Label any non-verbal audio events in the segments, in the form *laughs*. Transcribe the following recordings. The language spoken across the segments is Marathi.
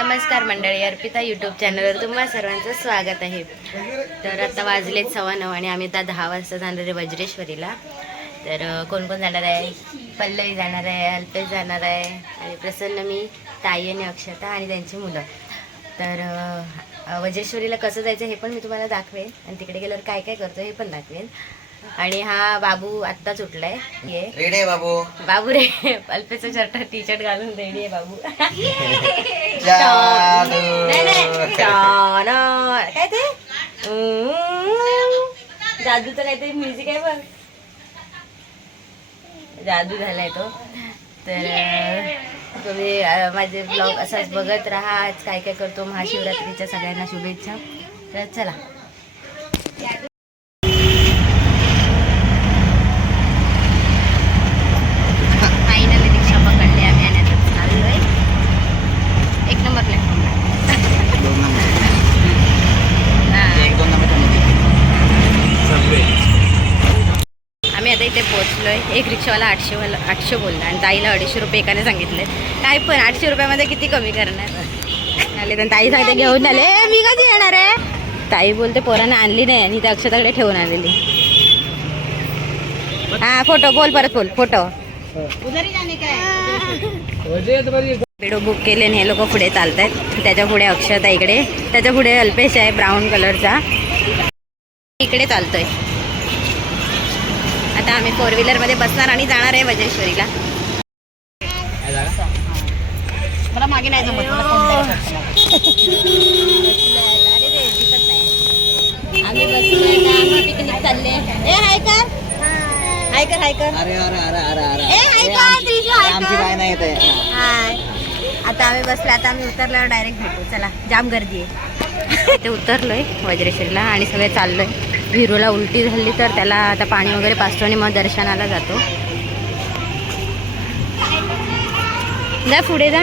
नमस्कार मंडळी अर्पिता यूट्यूब चॅनलवर तुम्हा सर्वांचं स्वागत आहे. तर आता वाजलेत सव्वा नऊ आणि आम्ही आता दहा वाजता जाणार आहे वज्रेश्वरीला. तर कोण कोण जाणार आहे? पल्लवी जाणार आहे अल्पेश जाणार आहे आणि प्रसन्न मी ताई आणि अक्षता आणि त्यांची मुलं. तर वज्रेश्वरीला कसं जायचं हे पण मी तुम्हाला दाखवेन आणि तिकडे गेल्यावर काय काय करतो हे पण दाखवेन. आणि हा बाबू आत्ताच उठलाय. ये. रेडे आहे बाबू. बाबू रे अल्पेचा शर्ट टी शर्ट घालून रेडी आहे बाबू. जादू. नाही, नाही. काय ते? हम्म. जादूचं काहीतरी म्युझिक आहे बघ. जादू झालाय तो. तर अं, तुम्ही अं, माझे ब्लॉग असाच बघत राहा. आज काय काय करतो? महाशिवरात्रीच्या सगळ्यांना शुभेच्छा. तर चला फायनली रिक्षा पकडली आम्ही आणि आता चाललोय एक नंबर प्लॅटफॉर्मला दोन नंबर हा. एक दोन नंबर आम्ही आता इथे पोहोचलोय एक रिक्षावाला आठशे वाला आठशे बोलला आणि ताईला अडीचशे रुपये एकाने सांगितले. काय पण आठशे रुपयामध्ये किती कमी करणार? आले तर ताई सांगते घेऊन आले. मी कधी येणार आहे? ताई बोलते पोरांना आणली नाही आणि त्या अक्षताकडे ठेवून आलेली. हा फोटो बोल परत बोल फोटो. व्हिडिओ बुक केले आणि हे लोक पुढे चालत आहेत त्याच्या पुढे अक्षता इकडे त्याच्या पुढे अल्पेश आहे ब्राऊन कलरचा इकडे चालतोय. आता आम्ही फोर व्हीलरमध्ये बसणार आणि जाणार आहे वज्रेश्वरीला मला मागे नाही जमत आम्ही पिकनिक चालले ए हाय कर. हाय कर हाय कर. अरे अरे अरे अरे अरे. ए, हाय अरे, का? आमची- त्रिशू, हाय आमची का? बाय नाही येत आहे. हाय. आता आम्ही बसलो आता आम्ही उतरल्यावर डायरेक्ट भेटू. चला जाम गर्दी आहे. *laughs* ते उतरलोय वज्रेश्वरीला आणि सगळे चाललोय. हिरोला उलटी झाली तर त्याला आता पाणी वगैरे पाचतो आणि मग दर्शनाला जातो. जा पुढे जा.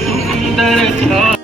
सुंदर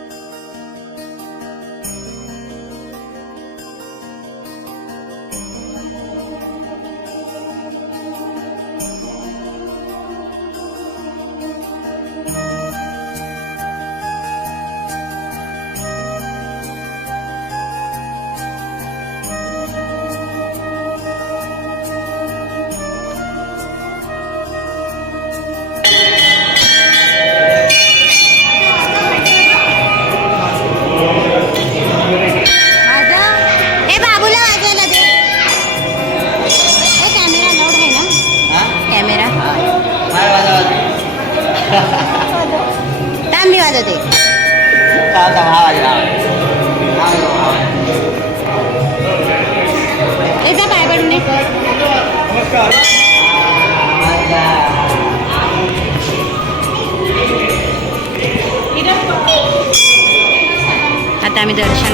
आता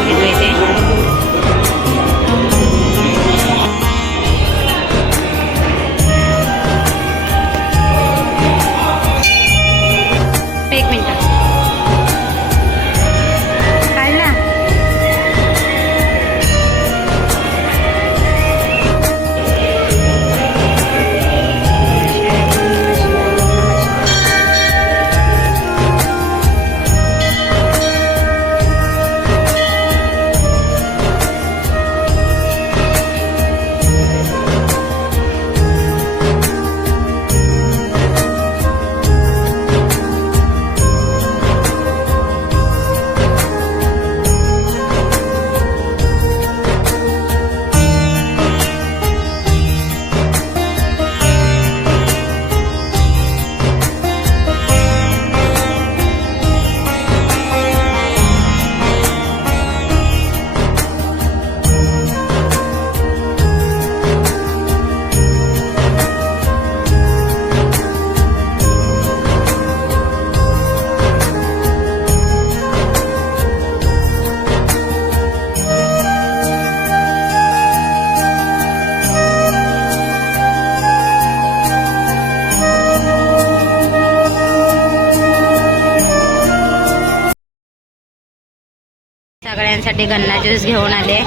सगळ्यांसाठी गन्ना ज्यूस घेऊन आले.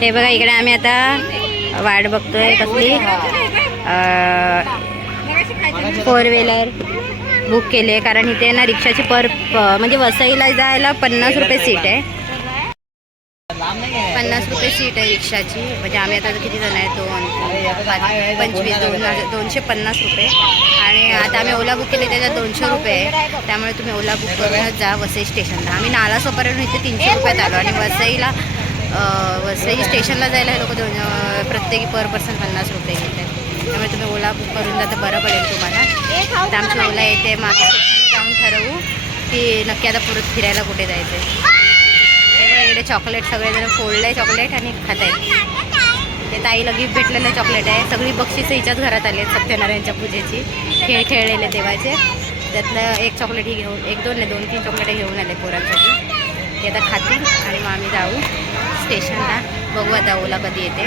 हे बघा इकडे आम्ही आता वाट बघतोय कसली. फोर व्हीलर बुक केली आहे. कारण इथे ना रिक्षाची पर म्हणजे वसईला जायला पन्नास रुपये सीट आहे. पन्नास रुपये सीट आहे रिक्षाची. म्हणजे आम्ही आता किती जण आहे दोन पाच पंचवीस दोन हजार दोनशे पन्नास रुपये. आणि आता आम्ही ओला बुक केली त्याच्यात दोनशे रुपये आहे. त्यामुळे तुम्ही ओला बुक करूनच जा वसई स्टेशनला. आम्ही नालासोपर्यंत इथे तीनशे रुपयात आलो. आणि वसईला वसई स्टेशनला जायला हे लोक दोन प्रत्येकी पर पर्सन पन्नास रुपये घेतात. त्यामुळे तुम्ही ओला बुक करून जा तर बरं पडेल तुम्हाला. तर आमची ओला येते मागे जाऊन ठरवू की नक्की आता परत फिरायला कुठे जायचं आहे इकडे चॉकलेट सगळेजण फोडले चॉकलेट आणि खात आहेत. ते ताईला गिफ्ट भेटलेलं चॉकलेट आहे. सगळी बक्षिसं हिच्याच घरात आली आहेत सत्यनारायणच्या पूजेची. खेळ खेळलेले देवाचे. त्यातलं एक चॉकलेट ही घेऊन एक दोन नाही दोन तीन चॉकलेट घेऊन आले पोरांसाठी. ते आता खातील आणि मग आम्ही जाऊ. स्टेशनला बघू आता ओला कधी येते.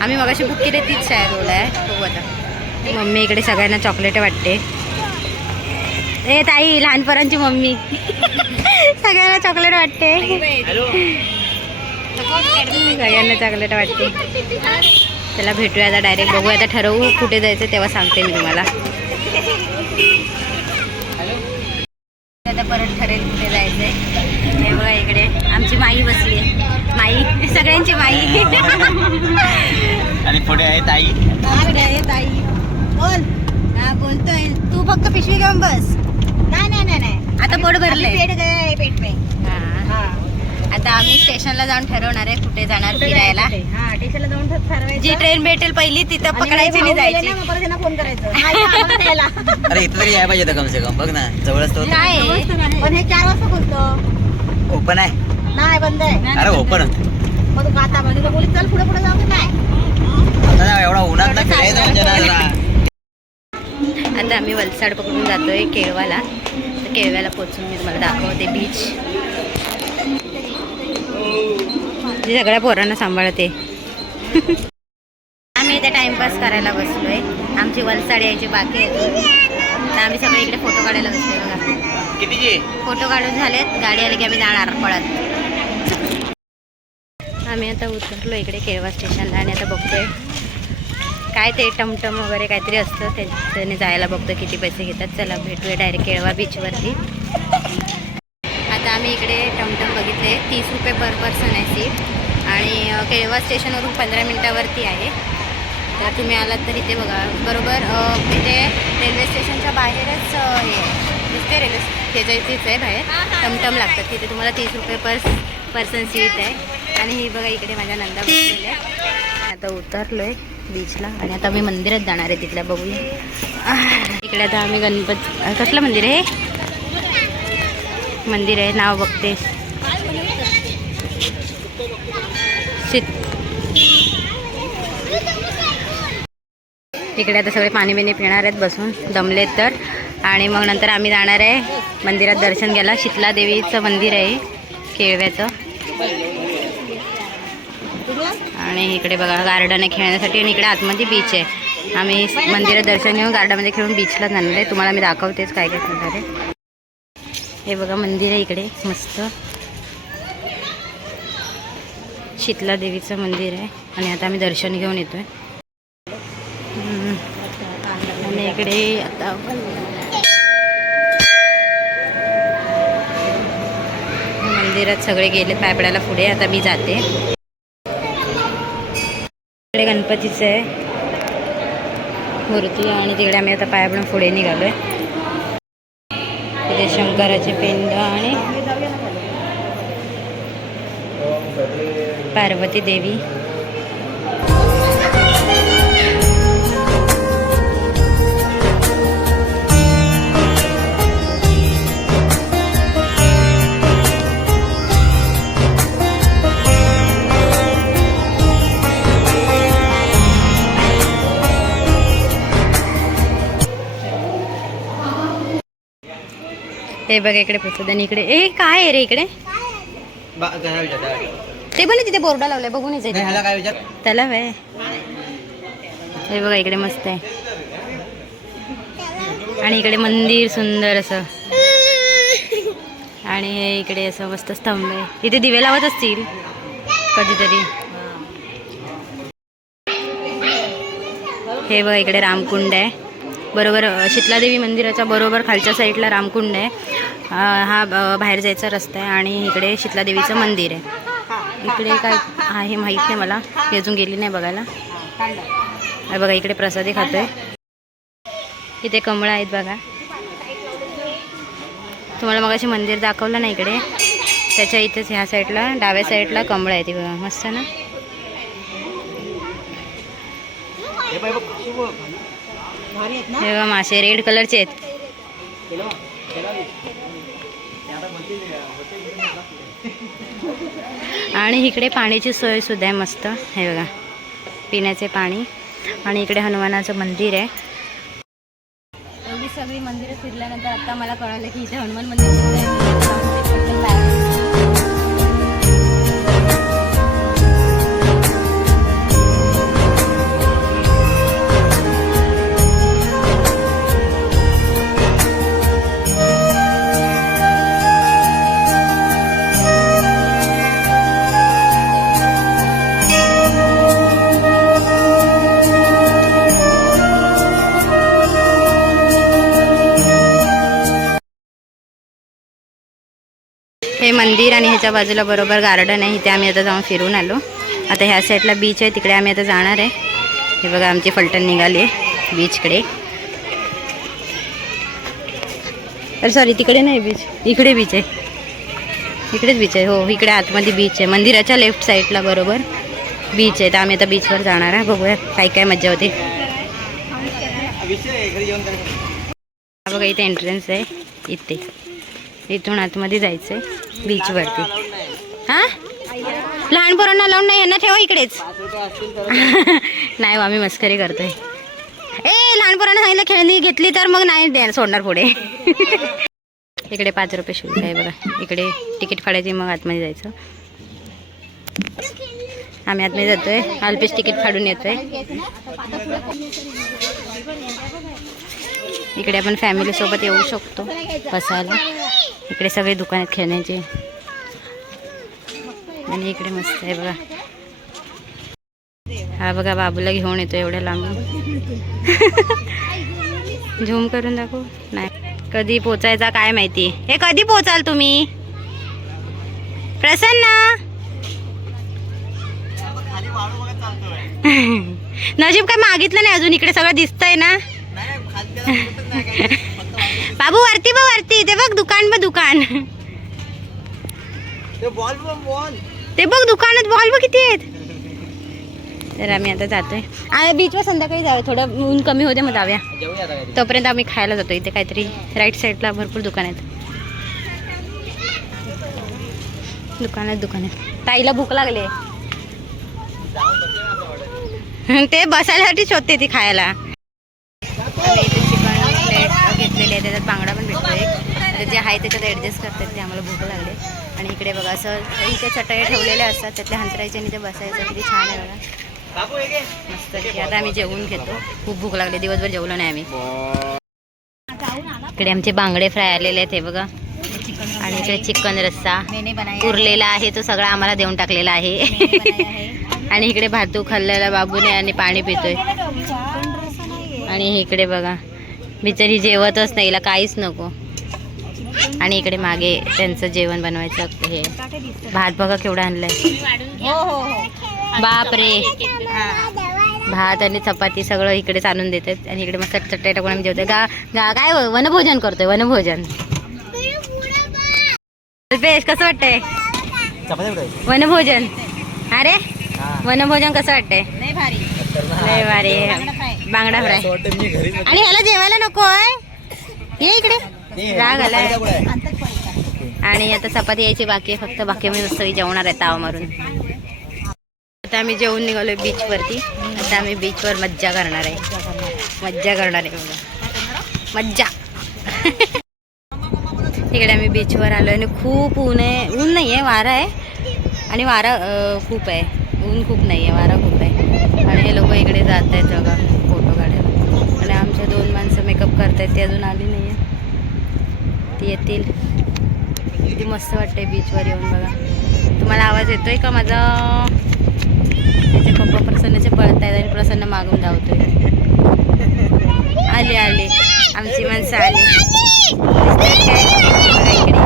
आम्ही मगाशी बुक केली तीच शाळेत ओला आहे. बघू आता. मम्मी इकडे सगळ्यांना चॉकलेट वाटते. ए ताई लहानपणांची मम्मी. *laughs* सगळ्यांना चॉकलेट वाटते. सगळ्यांना चॉकलेट वाटते. त्याला भेटूया आता डायरेक्ट बघूया आता ठरवू कुठे जायचं तेव्हा सांगते मी तुम्हाला. आता परत ठरेल कुठे जायचंय. हे बघा इकडे. आमची माई बसली माई. सगळ्यांची माई. आणि पुढे आहे ताई. इकडे आहे ताई. बोल. हा बोलतोय. तू फक्त पिशवी घेऊन बस. आता पोट भरलंय. पेट गया है पेट में हा. आता आम्ही स्टेशनला जाऊन ठरवणार आहे कुठे जाणार फिरायला. हा स्टेशनला जाऊन ठरवायचं. जी ट्रेन भेटेल पहिली तिथं आणि पकडायची नाही गेले जायची. फोन करायचं. नाही. *laughs* अरे इथं तरी यायला पाहिजे कम से कम. बघ ना जवळच तो. आहे? पण हे चार वाजता खुलतो. ओपन आहे. नाही बंद आहे. अरे ओपन मग तू म्हणजे बोली चल पुढे पुढे जाऊ दे. नाही आता ना एवढा उन्हात ना फिरायचं ना जरा. आता आम्ही वलसाड पकडून जातोय केळवाला. केळव्याला पोचून मी तुम्हाला दाखवते बीच जे सगळ्या पोरांना सांभाळते. *laughs* आम्ही इथे टाइमपास करायला बसलोय. आमची वलसाड यायची बाकी आहे तर आम्ही सगळे इकडे फोटो काढायला बसलोय बघा. फोटो काढून झालेत. गाडी आली की आम्ही जाणार पळत. आम्ही आता उतरलो इकडे केळवा स्टेशनला आणि आता बघतोय. काय ते टमटम वगैरे काहीतरी असतं त्या- त्याने जायला बघतो किती पैसे घेतात. चला भेटूया डायरेक्ट केळवा बीचवरती आता आम्ही इकडे टमटम बघितले. तीस रुपये पर पर्सन आहे सीट आणि केळवा स्टेशनवरून पंधरा मिनटावरती आहे. तर तुम्ही आलात तर इथे बघा. बरोबर इथे रेल्वे स्टेशनच्या बाहेरच हे. दिसते रेल्वे त्याच्या आहे बाहेर टमटम लागतात तिथे तुम्हाला तीस रुपये पर पर्सन सीट आहे. आणि ही बघा इकडे माझ्या नंदा बसलेल्या आहे आता उतरलो आहे बीचला. आणि आता मी मंदिरात जाणार आहे तिथल्या बघूया. इकडे आता आम्ही गणपत कसलं मंदिर आहे मंदिर आहे नाव बघते. इकडे आता सगळे पाणी बिणी पिणार आहेत बसून दमलेत तर. आणि मग नंतर आम्ही जाणार आहे मंदिरात दर्शन घ्यायला. शीतला देवीचं मंदिर आहे केळव्याचं. आणि इकडे बघा गार्डन आहे खेळण्यासाठी आणि इकडे आतमध्ये बीच आहे. आम्ही मंदिरात दर्शन घेऊन गार्डनमध्ये खेळून बीचला जाणार आहे. तुम्हाला मी दाखवतेच काय काय करणार आहे. हे बघा मंदिर आहे इकडे मस्त. शीतला देवीचं मंदिर आहे आणि आता आम्ही दर्शन घेऊन येतोय. आणि इकडे आता मंदिरात सगळे गेले पायपड्याला पुढे. आता मी जाते. गणपतीचं आहे. मूर्ती आणि तिकडे आम्ही आता पाया पडून पुढे आहे तिथे शंकराचे पिंड आणि पार्वती देवी. हे बघा इकडे प्रसाद आणि इकडे. ए काय आहे रे इकडे? ते बोल तिथे बोर्डा लावलाय बघून आहे त्याला वय. हे बघा इकडे मस्त आहे. आणि इकडे मंदिर सुंदर असं. आणि हे इकडे असं मस्त स्तंभ आहे. इथे दिवे लावत असतील कधीतरी. हे बघा इकडे रामकुंड आहे. बरोबर शीतलादेवी मंदिराच्या बरोबर खालच्या साईडला रामकुंड आहे. हा बाहेर जायचा रस्ता आहे आणि इकडे शीतलादेवीचं मंदिर आहे. इकडे काय आहे माहीत नाही मला. मी अजून गेली नाही बघायला. बघा इकडे प्रसादी खातोय. इथे कमळं आहेत बघा. तुम्हाला मग मंदिर दाखवलं ना इकडे? त्याच्या इथेच ह्या साईडला डाव्या साईडला कमळं आहे ती बघा मस्त ना? हे बघ, मासे रेड कलरचे आहेत. आणि इकडे पाण्याची सोय सुद्धा आहे मस्त. हे बघा पिण्याचे पाणी. आणि इकडे हनुमानाचं मंदिर आहे. एवढी सगळी मंदिरं फिरल्यानंतर आता मला कळालं की इथे हनुमान मंदिर हे मंदिर आणि ह्याच्या बाजूला बरोबर गार्डन आहे. इथे आम्ही आता जाऊन फिरून आलो. आता ह्या साईडला बीच आहे. तिकडे आम्ही आता जाणार आहे. हे बघा आमची फलटण निघाली आहे बीचकडे अरे सॉरी तिकडे नाही बीच इकडे बीच आहे. इकडेच बीच आहे. हो इकडे आतमध्ये बीच आहे. मंदिराच्या लेफ्ट साईडला बरोबर बीच आहे. तर आम्ही आता बीचवर जाणार आहे. बघूया काय काय मजा होते. हा बघा इथे एंट्रन्स आहे. इथे. इथून आतमध्ये जायचं आहे बीचवरती हा? लहान पोरांना लावून नाही यांना ठेवा इकडेच. *laughs* नाही आम्ही मस्करी करतोय. ए लहान पोरांना सांगितलं खेळणी घेतली तर मग नाही द्या सोडणार पुढे. *laughs* इकडे पाच रुपये शुल्क आहे बघा. इकडे तिकीट फाडायची मग आतमध्ये जायचं. आम्ही आतमध्ये जातोय. अल्पेश तिकीट फाडून येतोय. इकडे आपण फॅमिलीसोबत येऊ शकतो बसायला. इकडे सगळे दुकान आहेत खेळण्याचे. आणि इकडे मस्त आहे बघा. हा बघा बाबूला घेऊन येतो एवढ्या लांबून. *laughs* झूम करून दाखवू. नाही. कधी पोचायचा काय माहिती? हे कधी पोचाल तुम्ही? प्रसन्न? *laughs* नजीब काय मागितलं नाही अजून? इकडे सगळं दिसतंय ना? बाबू वरती बघ वरती. ते बघ दुकान बघ दुकान. ते बॉल बघ बॉल. ते बघ दुकानात बॉल बघ किती आहेत. तर आम्ही आता जातोय. आणि बीचवर संध्याकाळी जाऊया. थोडं ऊन कमी होते मग जाऊया. तोपर्यंत आम्ही खायला जातो. इथे काहीतरी राईट साईडला भरपूर दुकान आहेत. दुकानात दुकान आहेत ताईला भूक लागली. ते बसायसाठी शोधते ती खायला. त्याच्यात बांगडा पण भेटतो एक. जे आहे त्याच्यात ॲडजस्ट करतात ते आम्हाला भूक लागले. आणि इकडे बघा असं इथे चटई ठेवलेल्या असतात त्यातल्या हंतरायचे आणि ते बसायचं किती छान आहे बघा. मस्त की आता आम्ही जेवून घेतो. खूप भूक लागली दिवसभर जेवलो नाही आम्ही. इकडे आमचे बांगडे फ्राय आलेले आहेत हे बघा. आणि इकडे चिकन रस्सा. उरलेला आहे तो सगळा आम्हाला देऊन टाकलेला आहे. आणि इकडे भातू खाल्लेला बाबूने आणि पाणी पितोय. आणि इकडे बघा. बिचारी जेवतच नाही हिला काहीच नको. आणि इकडे मागे त्यांचं जेवण बनवायचं हे. भात बघा केवढा आणलाय. हो हो हो. बाप रे भात आणि चपाती सगळं इकडेच आणून देतात आणि इकडे मस्त चटई टाकून आम्ही जेवतोय. गा गा काय वनभोजन करतोय वनभोजन. बेश कसं वाटतंय? वनभोजन. अरे? हा. वनभोजन कसं वाटतंय? लय भारी. बांगडा फ्राय. आणि ह्याला जेवायला नको आहे ये इकडे. राग आलाय. आणि आता चपाती यायची बाकी आहे फक्त बाकी मी मस्त जेवणार आहे ताव मारून. आता आम्ही जेवून निघालोय बीच वरती आता आम्ही बीच वर मज्जा करणार आहे. मज्जा करणार आहे. मज्जा. तिकडे आम्ही बीचवर आलो आणि खूप ऊन आहे. ऊन नाही आहे वारा आहे. आणि वारा खूप आहे. ऊन खूप नाही आहे वारा खूप हे लोक इकडे जात आहेत बघा फोटो काढायला. आणि आमच्या दोन माणसं मेकअप करतायत ती अजून आली नाही आहे ती येतील. किती मस्त वाटतंय बीचवर येऊन बघा. तुम्हाला आवाज येतोय का माझा? त्याचे पप्पा प्रसन्नचे पळत आहेत आणि प्रसन्न मागून धावतोय. आली आली. आमची माणसं आली. काय? इकडे.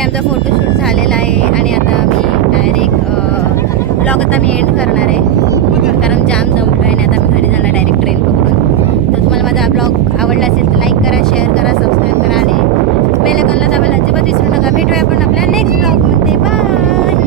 वगैरे आमचा फोटोशूट झालेला आहे आणि आता मी डायरेक्ट ब्लॉग आता मी एंड करणार आहे. कारण जाम जमलो आहे आणि आता मी घरी जाणार डायरेक्ट ट्रेन पकडून. तर तुम्हाला माझा ब्लॉग आवडला असेल तर लाईक करा शेअर करा सबस्क्राईब करा आणि बेल जावं दाबायला अजिबात विसरू नका. भेटूया आपण आपल्या नेक्स्ट ब्लॉगमध्ये बाय